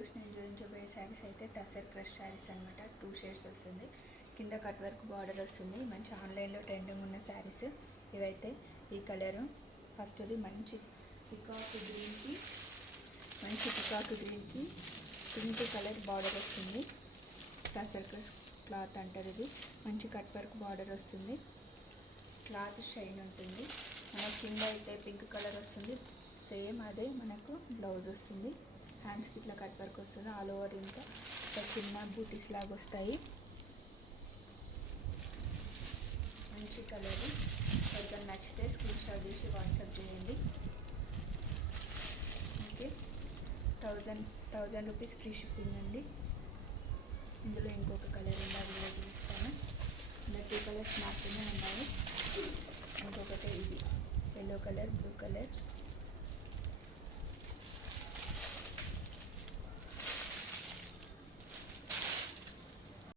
ఈరోజు నేను చూపించబోయే శారీస్ అయితే టసర్ క్రష్ శారీస్ అనమాట. 2 షేడ్స్ వస్తుంది, కింద కట్ వర్క్ బార్డర్ వస్తుంది. మంచి ఆన్లైన్లో ట్రెండింగ్ ఉన్న శారీస్ ఇవైతే. ఈ కలరు ఫస్ట్ది మంచి పికాక్ గ్రీన్కి పింక్ కలర్ బార్డర్ వస్తుంది. టసర్ క్రష్ క్లాత్ అంటారు ఇది. మంచి కట్ వర్క్ బార్డర్ వస్తుంది, క్లాత్ షైన్ ఉంటుంది. మనకు కింద అయితే పింక్ కలర్ వస్తుంది, సేమ్ అదే మనకు బ్లౌజ్ వస్తుంది. హ్యాండ్స్కి ఇట్లా కట్ వర్క్ వస్తుంది. ఆల్ ఓవర్ ఇంకా చిన్న బూటీస్ లాగా వస్తాయి. మంచి కలర్. కొంచెం నచ్చితే స్క్రీన్ షాట్ చేసి వాట్సాప్ చేయండి. ఓకే, 1000 రూపీస్ ఫ్రీ షిప్పింగ్ అండి. ఇందులో ఇంకొక కలర్ ఉందా వీడియో చూపిస్తాను. ఇలా 2 కలర్స్ మాత్రమే ఉన్నాయి. ఇంకొకటి ఇది ఎల్లో కలర్, బ్లూ కలర్.